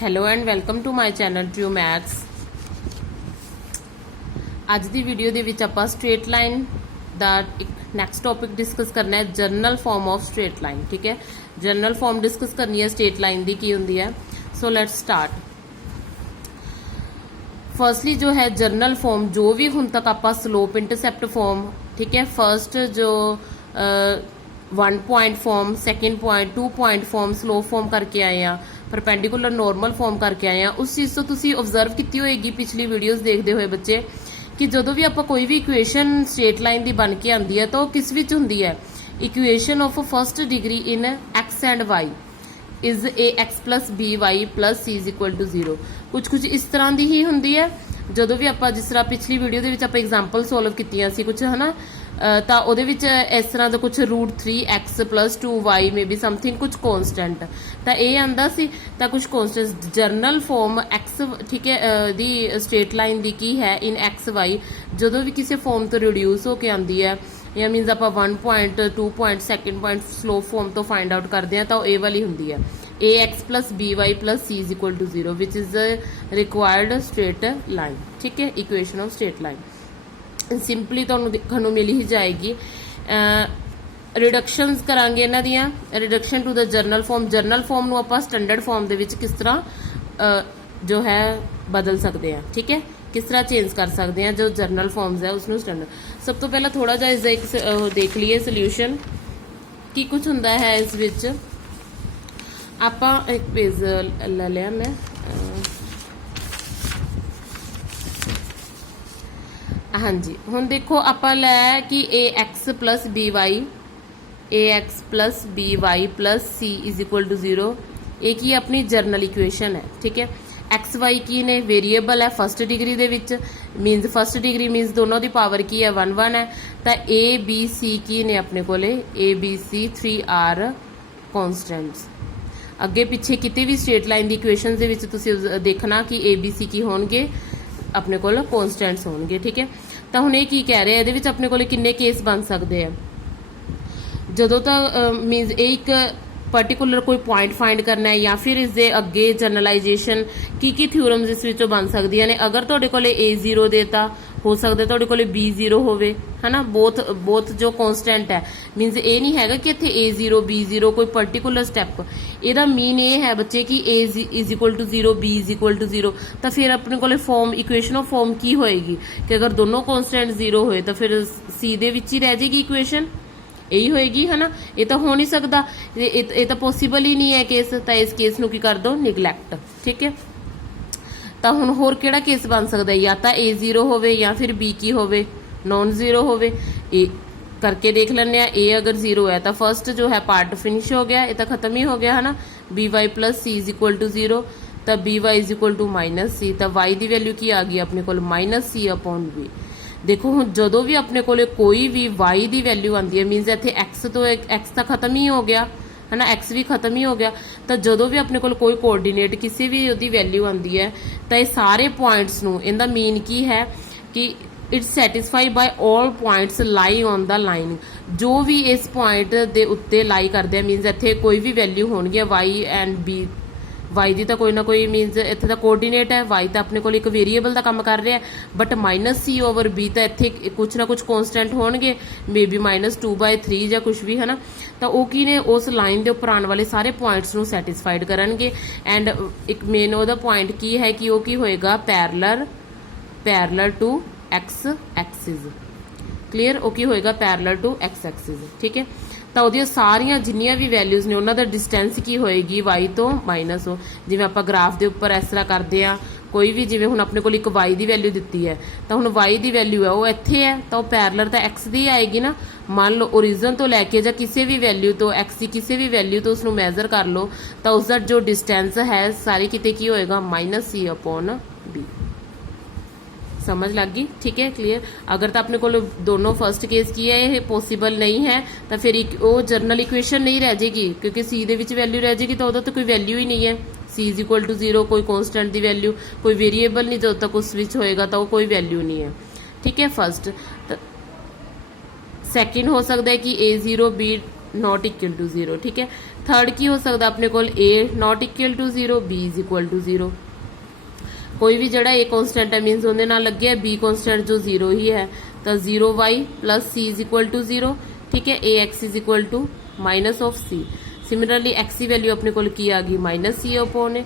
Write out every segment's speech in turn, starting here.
Hello and welcome to my channel true maths. ਅੱਜ ਦੀ video ਦੇ ਵਿੱਚ ਆਪਾਂ ਸਟ੍ਰੇਟ ਲਾਈਨ ਦਾ ਇੱਕ ਨੈਕਸਟ ਟੌਪਿਕ ਡਿਸਕਸ ਕਰਨਾ ਹੈ, general farm of straight line. ਠੀਕ ਹੈ, ਜਰਨਲ ਫਾਰਮ ਡਿਸਕਸ ਕਰਨੀ ਹੈ ਸਟ੍ਰੇਟ ਲਾइन ਦੀ ਕੀ ਹੁੰਦੀ ਹੈ। So let's start. फर्स्टली जो है जर्नल फॉर्म जो भी हुण तक आप स्लोप इंटरसेप्ट फॉर्म, ठीक है, फर्स्ट जो 1 point form, second point 2 point form, slope form करके आए हैं, परपेंडिकुलर नॉर्मल फॉर्म करके आए हैं। उस चीज़ तो तुसी ऑब्जर्व की होएगी पिछली वीडियोज़ देखते हुए बच्चे कि जो भी आप कोई भी इक्वेशन स्ट्रेट लाइन की बन के आती है तो किस विच हुंदी है, equation of first degree in x and y is a x plus b y plus c is equal to 0। कुछ इस तरह की ही होंगी है। जो भी आप जिस तरह पिछली वीडियो के आप एग्जाम्पल सॉल्व कीतियां सी कुछ है ना, तो वो इस तरह का कुछ √3x plus 2y may be something कुछ कॉन्सटेंट तो ये आंदा सी, तो कुछ कॉन्सटेंट जर्नल फॉर्म एक्स, ठीक है, दी स्ट्रेट लाइन दी की है इन एक्स वाई जो भी किसी फॉर्म तो रिड्यूस होकर आती है, या मीनस आप 1 point 2 point second point slope form तो फाइंड आउट करते हैं, तो ये वाली होंगी है a x plus b y plus c is equal to 0 which is required straight line. ठीक है, equation of straight line simply तो मिल ही जाएगी। रिडक्शनस करांगे इन्हां दियां, reduction to the general form नूं आपां स्टैंडर्ड फॉर्म दे विच किस तरह जो है बदल सकते हैं। ठीक है, किस तरह चेंज कर सकते हैं जो जर्नल फॉर्म्स है उसनूं स्टैंडर्ड। सब तो पहला थोड़ा जिहा इसदा एक देख लीए सोल्यूशन की कुछ हुंदा है इस विच। आपां एक पेज ले लिया मैं, हाँ जी, हुण देखो आपां लै कि a x plus b y, a x plus b y plus c is equal to 0, ये की अपनी जर्नल इक्वेशन है। ठीक है, एक्स वाई की ने वेरीएबल है फर्स्ट डिग्री दे विच, मीनस फर्स्ट डिग्री मीनस दोनों की पावर की है 1 1 है, तो ए बी सी की ने अपने कोले ए बी सी 3 आर कॉन्सटेंट्स। अगे पिछे कितने भी स्ट्रेट लाइन की इक्वेशन दे विच तुसीं देखना कि ए बी सी की होणगे अपने कोल कॉन्सटेंट्स होणगे। ठीक है, तो हुण ये की कह रहे हैं, ये अपने कोले किन्ने केस बन सकते हैं जदों तक मीनस एक पर्टिकुलर कोई पॉइंट फाइंड करना है, या फिर इसके अगे जनरलाइजेशन की थ्योरम्स इस विचों बन सकदियां ने। अगर तुहाडे कोले ए 0 देता हो सकता तुहाडे कोले बी 0 होवे, है ना, बोथ जो कॉन्सटेंट है, मीनस ये नहीं हैगा कि इत्थे ए 0 बी 0 कोई पर्टिकुलर स्टैप। ਇਹਦਾ मीन ये है बच्चे कि a is equal to 0 b is equal to 0, तो फिर अपने को फॉर्म इक्वेशन ऑफ फॉर्म की होएगी कि अगर दोनों कॉन्सटेंट 0 होए तो फिर सी दे विच ही रह जाएगी इक्वेशन, यही होएगी, है ना। ये तो हो नहीं सकता, ये तो पॉसिबल ही नहीं है केस, तो इस केस नूं की कर दो निगलैक्ट। ठीक है, तो हुण होर किहड़ा केस बन सकता है, या तो ए 0 होवे या फिर बी की होवे नॉन 0 होवे। ए करके देख लें, ए अगर 0 है तो फर्स्ट जो है पार्ट फिनिश हो गया, ये तो खत्म ही हो गया, है ना। B y plus c is equal to 0, तो b y is equal to minus c, तो वाई की वैल्यू की आ गई अपने को माइनस सी अपॉन बी। देखो हुण जो भी अपने को कोई भी वाई की वैल्यू आती है, मीनस इत्थे एक्स तो एक्स तो खत्म ही हो गया, है ना, एक्स भी खत्म ही हो गया, तो जो भी अपने को कोई कोऑर्डिनेट किसी भी उसकी वैल्यू आती है, तो ये सारे पॉइंट्स नूं इहदा मीन की है कि it's satisfy by all points lie on the line. जो भी इस पॉइंट के उत्ते लाई करते हैं, मीनस इत्थे कोई भी वैल्यू होणगी वाई एंड बी, वाई की तो कोई ना कोई मीनस इत्थे दा कोऑर्डिनेट है, वाई तो अपने को एक वेरीएबल का काम कर रहा है, but minus c over b तो इत्थे कुछ ना कुछ कॉन्सटेंट होणगे, मे बी -2/3 या कुछ भी, है ना। तो वो की ने उस लाइन के उपर आने वाले सारे पॉइंट्स नूं सैटिस्फाइड करनगे। एंड एक मेन वो पॉइंट की है कि वो की होएगा parallel to x axis. Clear, वो की होएगा पैरलर टू एक्स एक्सिस। ठीक है, तो वो सारिया जिन्नियां भी वैल्यूज़ ने उन्होंने डिस्टेंस की होएगी वाई तो माइनस हो, जिवें आप ग्राफ के उपर इस तरह करते हैं, कोई भी जिवें हुण अपने को एक वाई की वैल्यू दी है, तो हुण वाई की वैल्यू है वो इत्थे है, तो पैरलर तो एक्स की आएगी ना। मान लो ओरिजन तो लैके या किसी भी वैल्यू तो एक्स की किसी भी वैल्यू तो उसनूं मैजर कर लो, तो उसका जो डिस्टेंस है सारी किते की होएगा -c अपॉन बी। समझ लग गई? ठीक है, क्लियर। अगर तो अपने को दोनों फर्स्ट केस की है ये पॉसिबल नहीं है, तो फिर वो जर्नल इक्वेशन नहीं रह जाएगी, क्योंकि सी दे विच वैल्यू रह जाएगी, तो उधर तो कोई वैल्यू ही नहीं है। सी इज इक्वल टू 0, कोई कॉन्सटेंट की वैल्यू, कोई वेरीएबल नहीं, जो तक उस विच होएगा तो वो कोई वैल्यू नहीं है। ठीक है, फर्स्ट। सैकेंड हो सकता है कि a 0 b not equal to 0। ठीक है, थर्ड की हो सकता अपने को a not equal to 0, b is equal to 0। कोई भी जड़ा ए कॉन्स्टेंट है मीनस उहदे नाल लगे बी कॉन्स्टेंट जो 0 ही है तो 0y plus c is equal to 0, ठीक है। A x is equal to minus of c. Similarly x की वैल्यू अपने को की आ गई माइनस सी अपॉन ए,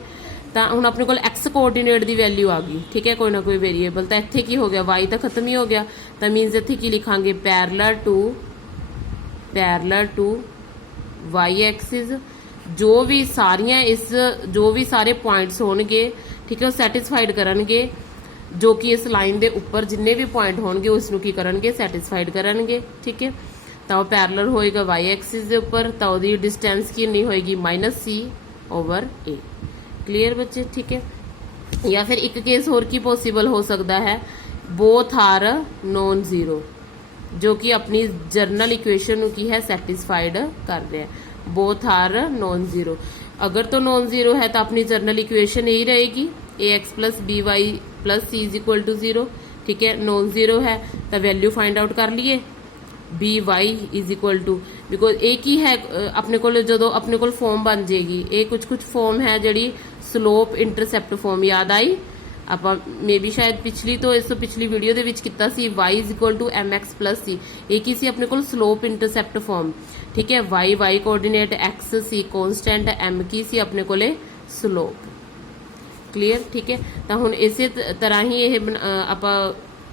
तो हुण अपने को एक्स कोऑर्डिनेट की वैल्यू आ गई, ठीक है, कोई ना कोई वेरीएबल। तो इत्थे की हो गया वाई तो खत्म ही हो गया, तो मीनस इत्थे की लिखांगे पैरेलल टू वाई एक्सिस। जो भी सारियां इस जो भी सारे पॉइंट्स होणगे, ठीक है, वो सैटिस्फाइड करनगे, जो कि इस लाइन के उपर जिन्ने भी पॉइंट होणगे उसनूं की करनगे सैटिस्फाइड करनगे, ठीक है। तो वह पैरेलल होएगा वाई एक्सिस के उपर, तो वही डिस्टेंस कितनी होएगी माइनस सी ओवर ए। क्लीयर बच्चे, ठीक है। या फिर एक केस होर की पॉसिबल हो सकता है, बोथ आर नॉन जीरो, जो कि अपनी जर्नल इक्वेशन की है सैटिस्फाइड कर रहे हैं। बोथ आर नॉन जीरो, अगर तो नॉन जीरो है तो अपनी जर्नल इक्वेशन यही रहेगी a x plus b y plus c is equal to 0, ठीक है। नॉन जीरो है तो वैल्यू फाइंड आउट कर लिए, b y is equal to, because एक ही है अपने को जो अपने को फॉर्म बन जाएगी। ये कुछ फॉर्म है जी स्लोप इंटरसेप्ट फॉर्म, याद आई आप मे बी शायद पिछली तो इस पिछली वीडियो के विच किया सी y is equal to m x plus c. एक ही सी अपने को स्लोप इंटरसेप्ट फॉर्म, ठीक है। वाई वाई कोऑर्डिनेट, एक्स सी कॉन्स्टेंट, एम की सी अपने को स्लोप। क्लीयर, ठीक है। तो हुण इस तरह ही ये आप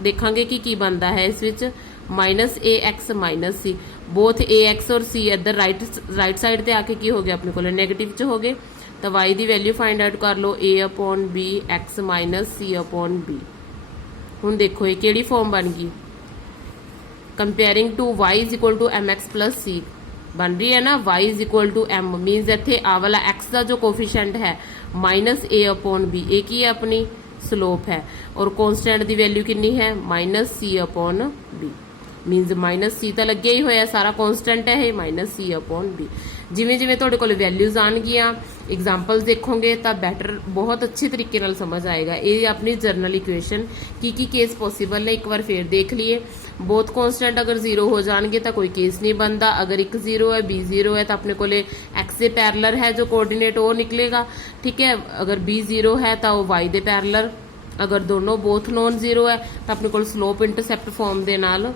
देखांगे कि बनता है इस विच minus a x minus c, both a x और सी इधर राइट साइड ते आके की हो गया अपने को नेगेटिव च हो गए। तो वाई की वैल्यू फाइंड आउट कर लो, a upon b x minus c upon b. हुण देखो ये केड़ी फॉर्म बन गई, comparing to y is equal to m x plus c बन रही है ना। Y is equal to m means इत्थे आ वाला एक्स का जो कोफिशिएंट है माइनस ए अपॉन बी, एक ही अपनी स्लोप है, और कॉन्स्टेंट की वैल्यू कितनी है minus c upon B. मीनस minus c तो लगे ही होया, सारा कॉन्स्टेंट है माइनस सी अपॉन बी। जिमें जिमें तुहाडे कोल वैल्यूज आनगियां, एग्जाम्पल्स देखोगे तो बैटर बहुत अच्छे तरीके नाल समझ आएगा। ये अपनी जर्नल इक्वेशन की केस पॉसिबल है एक बार फिर देख लिए। बोथ कॉन्स्टेंट अगर 0 हो जाएंगे तो कोई केस नहीं बनता। अगर एक 0 है बी 0 है तो अपने को एक्स से पैरेलल है जो कोऑर्डिनेट वो निकलेगा, ठीक है। अगर बी 0 है तो वाई दे पैरेलल, अगर दोनों बोथ नॉन 0 है तो अपने को स्लोप इंटरसेप्ट फॉर्म दे नाल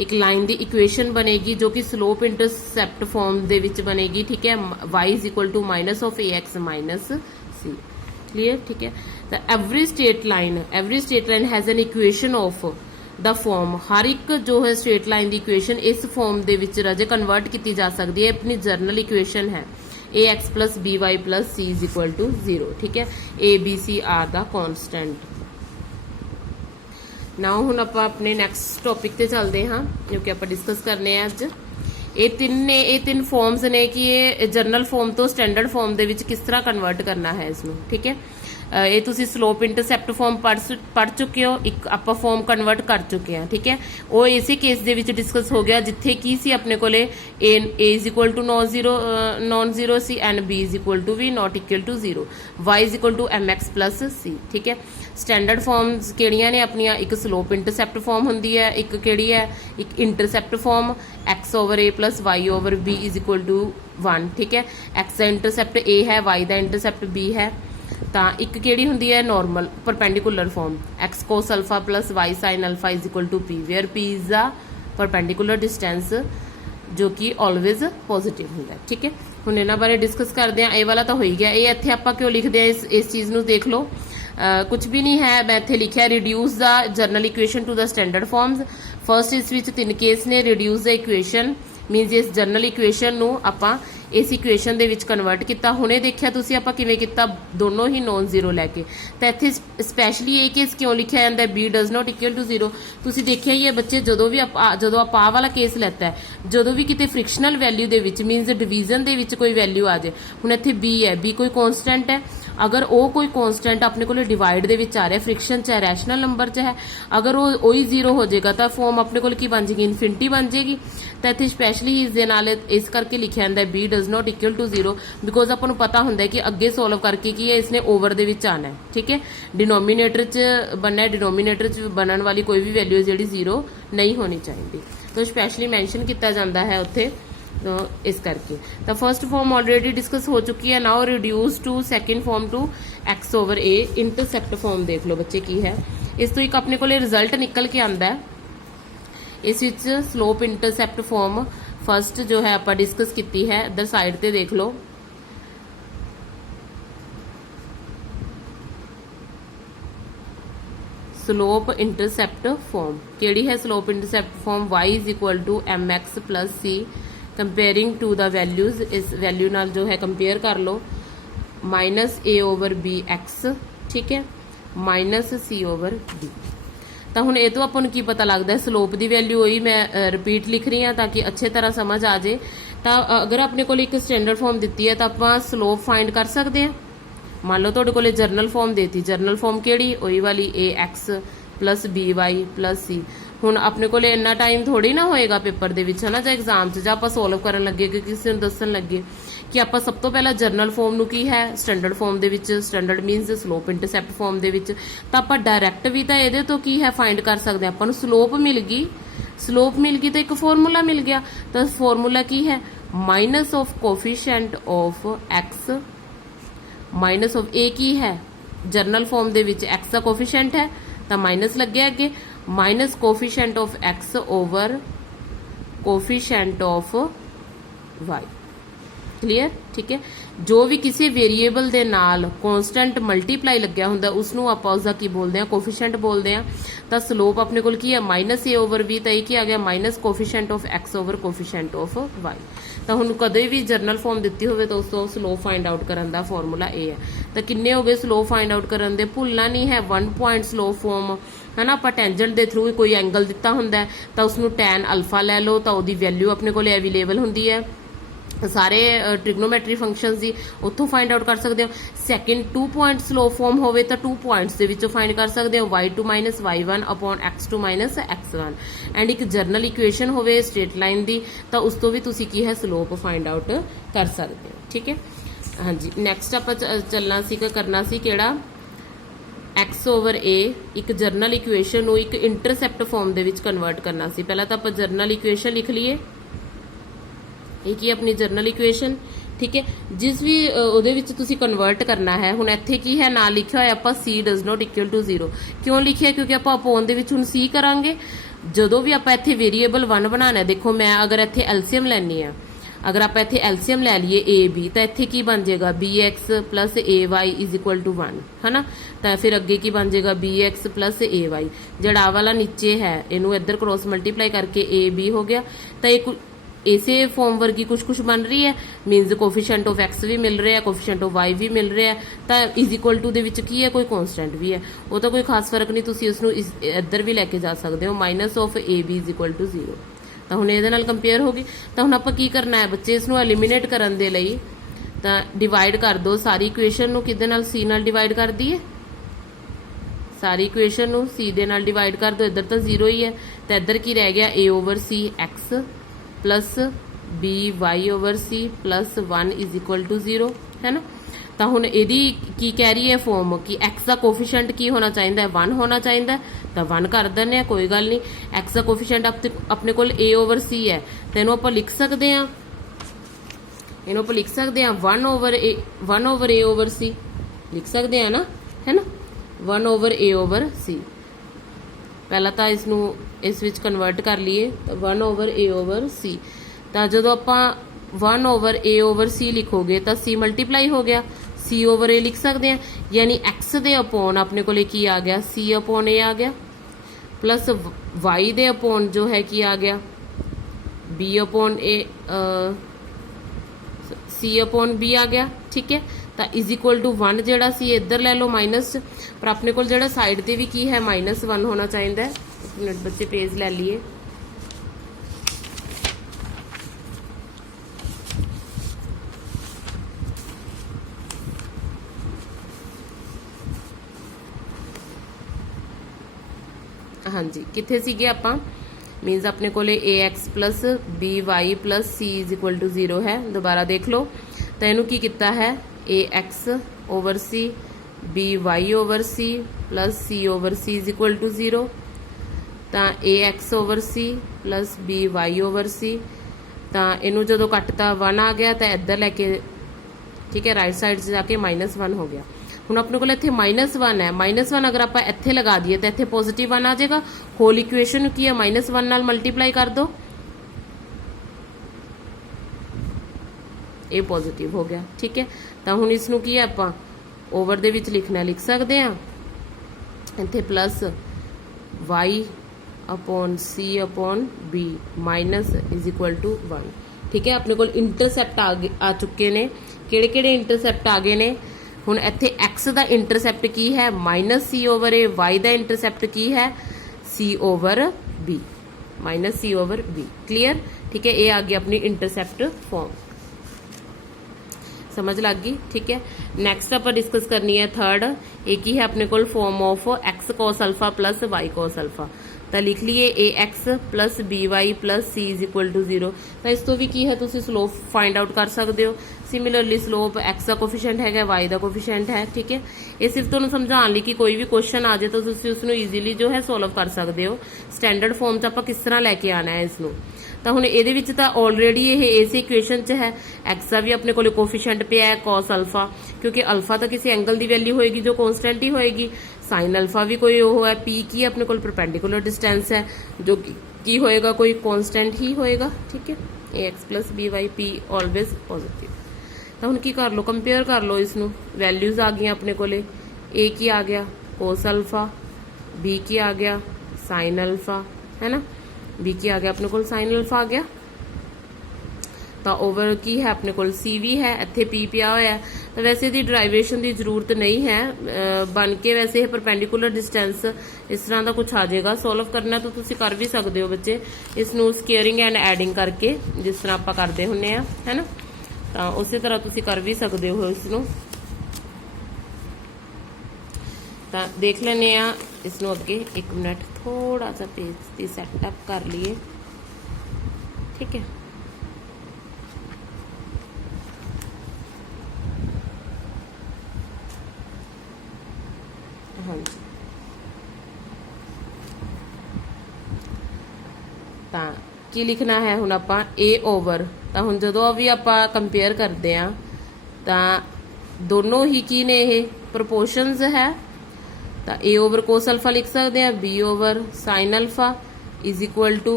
एक लाइन की इक्वेशन बनेगी जो कि स्लोप इंटरसेप्ट फॉर्म दे विच बनेगी, ठीक है। y is equal to minus of a x minus c. Clear, ठीक है। तो every straight line has an equation of the form, हर एक जो है स्ट्रेट लाइन की इक्वेशन इस फॉर्म दे विच राजे कन्वर्ट की जा सकती है। अपनी जर्नल इक्वेशन है a x plus b y plus c is equal to 0, ठीक है। ए b c are the constant. Now हुण आपां अपने नैक्सट टॉपिक ते चलते हाँ, जो कि आप डिस्कस करने हैं अज। ये तीन फॉर्म्स ने कि ये जर्नल फॉर्म तो स्टैंडर्ड फॉर्म दे विच किस तरह कन्वर्ट करना है इसनूं, ठीक है। ये तुसी स्लोप इंटरसेप्ट फॉर्म पढ़ चुके हो, एक आप फॉर्म कन्वर्ट कर चुके हैं, ठीक है। वो इसी केस दे विच डिस्कस हो गया जिथे की सी अपने को a is equal to non zero सी and b is equal to वी not equal to 0, y is equal to m x plus c, ठीक है। स्टैंडर्ड फॉर्म्स केड़ियां ने अपनियां, एक स्लोप इंटरसेप्ट फॉर्म होंदी है, एक केड़ी है एक intercept form x over a plus y over b is equal to 1, ठीक है। एक्स का इंटरसेप्ट ए है, वाई का इंटरसेप्ट बी है। तो एक केड़ी हुंदी है normal perpendicular form x cos alpha plus y sine alpha is equal to p, where p is the perpendicular distance जो कि ऑलवेज पॉजिटिव होंदा है, ठीक है। हुण इन्हां बारे डिस्कस करते हैं। ये वाला तो हो ही गया, ये इत्थे आपां क्यों लिखते हैं इस चीज़ नूं देख लो। कुछ भी नहीं है, मैं इत्थे लिखिया reduce the general equation two the standard forms. First इस विच 3 केस ने, रिड्यूस द इक्वेशन मीनस इस जर्नल इक्वेशन नूं आपां इस इक्वेशन दे विच कन्वर्ट किया। हुणे देखिया तुसीं आपां किवें किता, दोनों ही नॉन जीरो लैके। तो इत्थे स्पैशली ये केस क्यों लिखिया जांदा है b does not equal to 0। तुसीं देखिया ही है बच्चे, जदों भी जदों आप आ वाला केस लैता है, जदों भी किते फ्रिक्शनल वैल्यू दे विच मीनस डिवीजन दे विच कोई वैल्यू आ जाए, हुण इत्थे बी है, बी कोई कॉन्स्टेंट है, अगर वो कोई कॉन्स्टेंट अपने को डिवाइड दे विच आ रहा है, फ्रिक्शन च है, रैशनल नंबर च है, अगर वो ही 0 हो जाएगा तो फॉर्म अपने को की बन जाएगी इनफिनिटी बन जाएगी। तो इतने स्पैशली इस दे नाल इस करके लिखा जाता है b does not equal to 0, because अपन को पता होंगे कि अगे सोल्व करके की है इसने ओवर दे विच आना है, ठीक है। डिनोमीनेटर च बनना है, डिनोमीनेटर च बनने वाली कोई भी वैल्यू जी 0 नहीं होनी चाहिए। तो स्पैशली मैंशन किया जाता है उत्थे इस करके तो फर्स्ट फॉर्म ऑलरेडी डिस्कस हो चुकी है। Now reduce to second form to x over a. Intercept form देख लो बच्चे की है। इस तो एक अपने को रिजल्ट निकल के आंदा है। इस विच स्लोप इंटरसैप्ट फॉर्म फर्स्ट जो है आप डिस्कस की है। इधर साइड ते देख लो, स्लोप इंटरसैप्ट फॉर्म केड़ी है? Slope intercept form y is equal to m x plus c comparing to the values. इस वैल्यू नाल जो है कंपेयर कर लो, minus a over b x, ठीक है, माइनस सी ओवर बी। तो हुण ये तो आपां नूं की पता लगता है स्लोप की वैल्यू वही मैं रिपीट लिख रही हाँ ताकि अच्छे तरह समझ आ जाए। तो अगर अपने को एक स्टैंडर्ड फॉर्म दी है तो आप स्लोप फाइंड कर सकते हैं। मान लो तुहाडे कोले जर्नल फॉर्म देती, जर्नल फॉर्म केड़ी? वही वाली a x plus b y plus c. हुण अपने कोले इन्ना टाइम थोड़ी ना होएगा पेपर दे विच, है ना, जां एग्जाम च, जां आपां सोल्व करन लगे कि किसी नूं दस्सण लगे कि आपां सब तो पहला जर्नल फॉर्म नूं की है स्टैंडर्ड फॉर्म दे विच, स्टैंडर्ड मीनस स्लोप इंटरसैप्ट फॉर्म दे विच, तां आपां डायरैक्ट भी तां इहदे तो की है फाइंड कर सकदे आं। आपां नूं स्लोप मिल गई, स्लोप मिल गई तो एक फॉर्मूला मिल गया। तो फॉर्मूला की है? Minus of coefficient of x minus of a की है जर्नल फॉर्म दे विच एक्स का कोफिशिएंट है तो माइनस लगे अगे, minus coefficient of x over coefficient of y. Clear? ठीक है। जो भी किसी वेरीएबल दे नाल कॉन्स्टेंट मल्टीप्लाई लग्या हुंदा उसनूं आपां उसदा की बोलदे आ? कोफिशिएंट बोलदे आ। तो स्लोप अपने कोल की है? माइनस ए ओवर बी, तो ये की आ गया? Minus coefficient of x over coefficient of y. तो हुण कदे भी जर्नल फॉर्म दित्ती होवे तो उसको स्लोप फाइंड आउट करन दा फॉर्मूला ए है। तो किन्ने हो गए स्लोप फाइंड आउट करन दे? भुलना नहीं है 1 पॉइंट स्लोप फॉर्म, है ना। आपां टेंजेंट दे थ्रू कोई एंगल दिता हुंदा है तो उसनूं टैन अल्फा लै लो तो उसदी वैल्यू अपने कोल अवेलेबल हुंदी है। सारे ट्रिग्नोमैट्री फंक्शनस दी उत्थों फाइंड आउट कर सकते हो। सैकेंड 2 पॉइंट स्लोप फॉर्म होवे तो 2 पॉइंट्स दे विचों फाइंड कर सकते हो, y2 minus y1 upon x2 minus x1। And एक जर्नल इक्वेशन होवे स्ट्रेट लाइन दी तो उस तो भी तुसी की है स्लोप फाइंड आउट कर सकते हो। ठीक है, हाँ जी। नैक्सट आप चलना सी करना सी केड़ा? एक्स ओवर ए एक जर्नल इक्वेशन नूं एक इंटरसैप्ट फॉर्म दे विच कन्वर्ट करना सी। पहला तो आप जर्नल इक्वेशन लिख लीए, एक ही अपनी जर्नल इक्वेशन, ठीक है। जिस भी ਉਹਦੇ ਵਿੱਚ ਤੁਸੀਂ ਕਨਵਰਟ ਕਰਨਾ ਹੈ, ਹੁਣ ਇੱਥੇ ਕੀ ਹੈ ਨਾਲ ਲਿਖਿਆ ਹੋਇਆ ਆਪਾਂ c does not equal to 0 ਕਿਉਂ ਲਿਖਿਆ? ਕਿਉਂਕਿ ਆਪਾਂ ਅਪੋਨ ਦੇ ਵਿੱਚ ਹੁਣ c ਕਰਾਂਗੇ। ਜਦੋਂ ਵੀ ਆਪਾਂ ਇੱਥੇ ਵੇਰੀਏਬਲ 1 ਬਣਾਉਣਾ ਹੈ, ਦੇਖੋ ਮੈਂ ਅਗਰ ਇੱਥੇ ਐਲਸੀਐਮ ਲੈਣੀ ਆ, अगर आप इतने एलसीएम लै लीए ए बी तो इतने की बन जाएगा b x plus a y is equal to 1, है ना। तो फिर अगे की बन जाएगा b x plus a y, जड़ा वाला नीचे है इनू इधर क्रॉस मल्टीप्लाई करके ए बी हो गया। तो एक इसे फॉर्म वर्गी कुछ कुछ बन रही है, मीनस कोफिशिएंट ऑफ एक्स भी मिल रहा है, कोफिशिएंट ऑफ वाई भी मिल रहा है। तो इज इक्वल टू दे विच की है? कोई कॉन्स्टेंट भी है, वो तो कोई खास फर्क नहीं, तुसीं उसनूं इधर भी लैके जा सकते हो। Minus of a b is equal to 0 तो हुण इहदे नाल कंपेयर हो गई। तो हुण आपां की करना है बच्चे, इसनूं एलिमिनेट करन दे लई तो डिवाइड कर दो सारी इक्वेशन नूं किहदे नाल? सी नाल डिवाइड कर दीए। सारी इक्वेशन नूं सी दे नाल डिवाइड कर दो, इधर तो 0 ही है तो इधर की रह गया a over c x plus b y over c plus 1 is equal to 0, है ना। तो हुण इहदी की कह रही है फॉर्म कि एक्स का कोफिशिएंट की होना चाहिए? 1 होना चाहिए, तो 1 कर देने, कोई गल नहीं। एक्स का कोफिशिएंट अपने कोल ए ओवर सी है तो इनू आपां लिख सकते हैं, इनू आपां लिख सकते हैं 1 ओवर ए ओवर सी लिख सकते हैं ना, है ना। 1 ओवर ए ओवर सी पहला तो इसनू इस विच कन्वर्ट कर लिए तो 1 ओवर ए ओवर सी। तो जो आपां 1 ओवर ए ओवर सी लिखोगे तो सी मल्टीप्लाई हो गया, सी ओवर ए लिख सकते हैं, यानी एक्स दे अपॉन अपने को की आ गया सी अपॉन ए आ गया, प्लस वाई दे अपॉन जो है कि आ गया बी अपॉन ए सी अपॉन बी आ गया, ठीक है। तो इज इक्वल टू 1 जेड़ा सी इधर ले लो माइनस, पर अपने को जेड़ा साइड ते भी की है -1 होना चाहिए। एक मिनट बच्चे पेज ले लिए, हाँ जी। कितने सीगे आपां? मीनस अपने को a x plus b y plus c is equal to 0 है। दोबारा देख लो तो इनू की किता है a x over c b y over c plus c over c is equal to 0। तो a x over c plus b y over c ਤਾਂ ਇਹਨੂੰ ਜਦੋਂ ਕੱਟਤਾ 1 ਆ ਗਿਆ ਤਾਂ ਇੱਧਰ ਲੈ ਕੇ, ਠੀਕ ਹੈ, ਰਾਈਟ ਸਾਈਡ 'ਚ ਜਾ ਕੇ -1 ਹੋ ਗਿਆ। ਹੁਣ ਆਪਣੇ ਕੋਲ ਇੱਥੇ -1 ਹੈ, -1 ਅਗਰ ਆਪਾਂ ਇੱਥੇ ਲਗਾ ਦਈਏ ਤਾਂ ਇੱਥੇ +1 ਆ ਜਾਏਗਾ। ਹੋਲ ਇਕੁਏਸ਼ਨ ਨੂੰ ਕੀ ਹੈ, -1 ਨਾਲ ਮਲਟੀਪਲਾਈ ਕਰ ਦੋ, ਇਹ ਪੋਜ਼ਿਟਿਵ ਹੋ ਗਿਆ। ਠੀਕ ਹੈ, ਤਾਂ ਹੁਣ ਇਸ ਨੂੰ ਕੀ ਹੈ ਆਪਾਂ ਓਵਰ ਦੇ ਵਿੱਚ ਲਿਖਣਾ, ਲਿਖ ਸਕਦੇ ਹਾਂ ਇੱਥੇ +y/c/b -1। ਠੀਕ ਹੈ, ਆਪਣੇ ਕੋਲ ਇੰਟਰਸੈਪਟ ਆ ਚੁੱਕੇ ਨੇ। ਕਿਹੜੇ ਕਿਹੜੇ ਇੰਟਰਸੈਪਟ ਆ ਗਏ ਨੇ? ਹੁਣ ਇੱਥੇ x ਦਾ ਇੰਟਰਸੈਪਟ ਕੀ ਹੈ, -c/a, y ਦਾ ਇੰਟਰਸੈਪਟ ਕੀ ਹੈ, c/b, -c/b। ਕਲੀਅਰ? ਠੀਕ ਹੈ, ਇਹ ਆ ਗਈ ਆਪਣੀ ਇੰਟਰਸੈਪਟ ਫਾਰਮ। समझ लग गई? ठीक है, नैक्सट आप डिस्कस करनी है थर्ड। एक ही है अपने को form of x cos alpha plus y cos alpha. तो लिख लीए a x plus b y plus c is equal to 0। तो इस तो भी की है, तुम स्लोप फाइंड आउट कर सकते हो। सिमिलरली स्लोप एक्स का कोफिशिएंट है, वाई का कोफिशिएंट है। ठीक है, ये सिर्फ तुहानू समझाने लिए कि कोई भी क्वेश्चन आ जाए तो तुम उसनू ईजीली जो है सोल्व कर सकते हो। स्टैंडर्ड फॉर्म च आप किस तरह लैके आना है इसनू। तो हुण इहदे विच तां ऑलरेडी ये इस इक्वेशन च है, एक्स का भी अपने को कोफिशिएंट पिया है cos अल्फा, क्योंकि अल्फा तो किसी एंगल की वैल्यू होएगी जो कॉन्स्टेंट ही होएगी। साइन अल्फा भी कोई वो है, पी की अपने को परपेंडिकुलर डिस्टेंस है जो की होएगा कोई कॉन्स्टेंट ही होएगा। ठीक है, a x plus b y, p always positive. तो हुण की कर लो, कंपेयर कर लो इसनू। वैल्यूज आ गई अपने को, ए की आ गया cos अल्फा, बी की आ गया साइन अल्फा, है ना, बी की आ गया अपने को साइन अल्फा आ गया। तो ओवर की है अपने को सी भी है, इत्थे पी पिया होया है। तो वैसे दी डराइवेशन की जरूरत नहीं है, बन के वैसे परपेंडिकुलर डिस्टेंस इस तरह का कुछ आ जाएगा। सोल्व करना तो तुसी कर भी सकते हो बच्चे, इसनू स्केयरिंग एंड एडिंग करके, जिस तरह आप करते हुन्ने आ, है ना। तो उस तरह तुसी कर भी सकते हो इसनू। तो देख लेने इसनू अगे, एक मिनट थोड़ा सा पेज की सैटअप कर लिए। ठीक है, हाँ जी, तो की लिखना है हुण आपां ए ओवर। तो हुण जदों भी आपां कंपेयर करते हैं तो दोनों ही की ने ये प्रपोर्शनस है। तो ए ओवर cos अल्फा लिख सकते हैं, b over sine alpha is equal to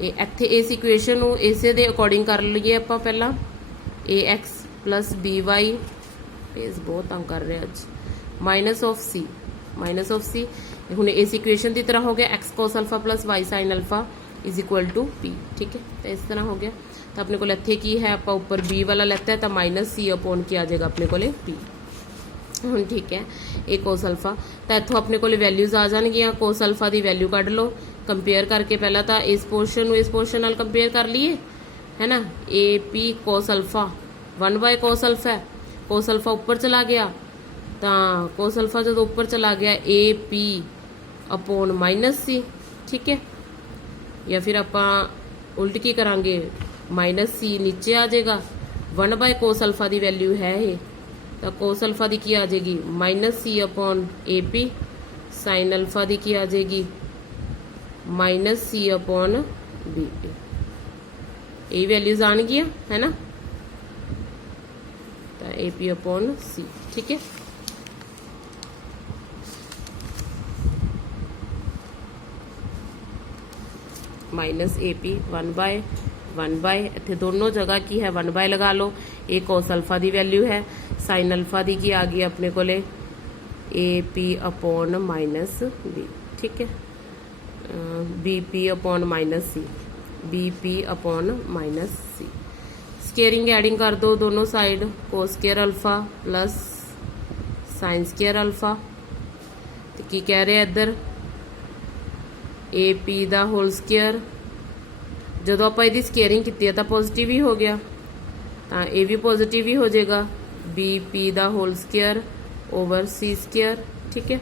इत्थे इस इक्वेशन को इसे दे अकॉर्डिंग कर लीए आप। पहला a x plus b y, page बहुत तंग कर रहे अज, माइनस ऑफ सी हुण इस इक्वेशन की तरह हो गया x cos alpha plus y sine alpha is equal to p. ठीक है, तो इस तरह हो गया। तो अपने को इत्थे की है, आप ऊपर बी वाला लेता है तो -c अपॉन की आ जाएगा अपने को पी। हुण ठीक है, ए cos अल्फा, तो इत्थों अपने को वैल्यूज आ जाएगियां। cos अल्फा की वैल्यू कढ़ लो कंपेयर करके। पहला तो इस पोर्शन इस पोर्शन नाल कंपेयर कर लीए, है ना। A P cos alpha 1/cos alpha है, cos अल्फा ऊपर चला गया, तो cos अल्फा जो ऊपर चला गया ए पी अपॉन -c। ठीक है, या फिर आप उल्ट की करांगे, -c नीचे आ जाएगा, 1/cos अल्फा की वैल्यू है ये, तो cos अल्फा की की आ जाएगी -c upon A P, sine alpha की की आ जाएगी -c अपॉन बी पी। ये वैल्यूज आनगियां, है ना, तो ए पी अपॉन सी। ठीक है, -AP 1/1 इत्थे दोनों जगह की है 1/ लगा लो। ए cos अल्फा की वैल्यू है, साइन अल्फा की आ गई अपने को AP अपॉन -B। ठीक है, BP upon -C, BP upon -C। Squaring adding कर दो दोनों side, cos square alpha plus sine square alpha. तो की कह रहे हैं इधर AP दा होल स्केयर, जो आप इसकी स्केयरिंग की तो पॉजिटिव ही हो गया, तो ये भी पॉजिटिव ही हो जाएगा। BP दा whole square over C square. ठीक है,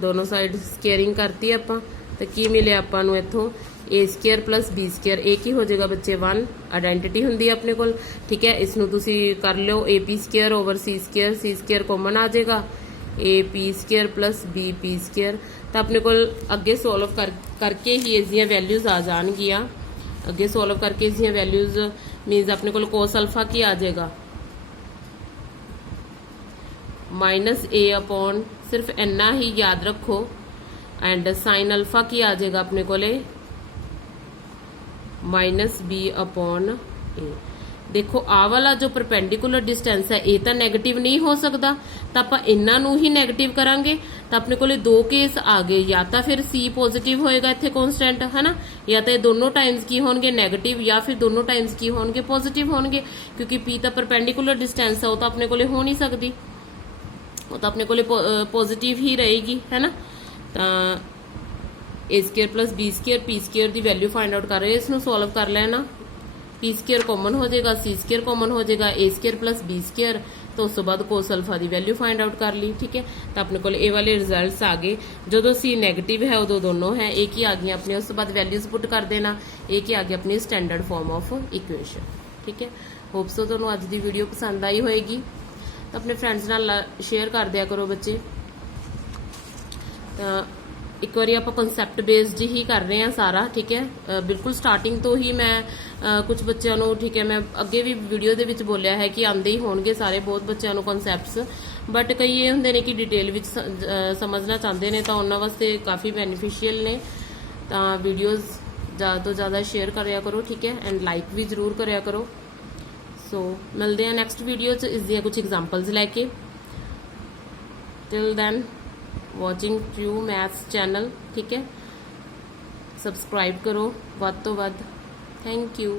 दोनों साइड स्केयरिंग करती है आप, तो की मिले आपा नूं इत्थों ए स्केयर प्लस बी स्केयर। एक ही हो जाएगा बच्चे 1, आइडेंटिटी होंगी अपने को। ठीक है, इसनों तुसी कर लो AP square over C square, C square common आ जाएगा, a p square plus b p square. तो अपने को अगे सॉल्व करके ही इसदियां वैल्यूज आ जाएगियां। अगे सॉल्व करके इसदियां वैल्यूज मीनस अपने को कोस अल्फा की आ जाएगा माइनस ए अपॉन सिर्फ इन्ना ही याद रखो एंड साइन अल्फा की आ जाएगा अपने को माइनस बी अपॉन ए। देखो आ वाला जो परपेंडिकुलर डिस्टेंस है ये तो नैगेटिव नहीं हो सकता, तो आप इन्हों ही नैगेटिव करांगे तो अपने को दो केस आ गए, या तो फिर सी पॉजिटिव होएगा इत्थे कॉन्स्टेंट है ना, या तो दोनों टाइम्स की होंगे नैगेटिव या फिर दोनों टाइम्स की होंगे पॉजिटिव होंगे, क्योंकि पी तो परपेंडिकुलर डिस्टेंस है वो तो अपने को हो नहीं सकती, वो तो अपने को पॉजिटिव ही रहेगी है ना। तो a square plus b square p square की वैल्यू फाइंड आउट कर रहे हैं, इसमें सॉल्व कर लेना। पी स्केयर कॉमन हो जाएगा, सी स्केयर कॉमन हो जाएगा, ए स्केयर प्लस बी स्केयर, तो उस बाद कोस अल्फा की वैल्यू फाइंड आउट कर ली। ठीक है, तो अपने को ए वाले रिजल्ट्स आ गए, जो सी नैगेटिव है उदो दोनों है एक ही आ गई अपनी, उस बाद वैल्यूज पुट कर देना, एक ही आ गई अपनी स्टैंडर्ड फॉर्म ऑफ इक्वेशन। ठीक है, होप सो तुहानू अज की वीडियो पसंद आई होएगी, तो अपने फ्रेंड्स नाल शेयर कर दिया करो बच्चे। तो एक बार आप कॉन्सैप्ट बेस्ड ही कर रहे हैं सारा। ठीक है, बिल्कुल स्टार्टिंग तो ही मैं कुछ बच्चों को, ठीक है, मैं अगे भी वीडियो के विच बोलिया है कि आंदे ही होंगे सारे बहुत बच्चों को कॉन्सैप्ट्स, बट कई ये होंगे ने कि डिटेल विच समझना चाहते हैं, तो उन्होंने वास्ते काफ़ी बेनीफिशियल ने। तो वीडियोज़ ज़्यादा तो ज़्यादा शेयर कराया करो। ठीक है, एंड लाइक भी जरूर कराया करो। सो मिलते हैं नैक्सट वीडियो इस दियां कुछ एग्जाम्पल्स लैके। Till then watching true maths channel. ठीक है, सबसक्राइब करो वध तो वध। Thank you.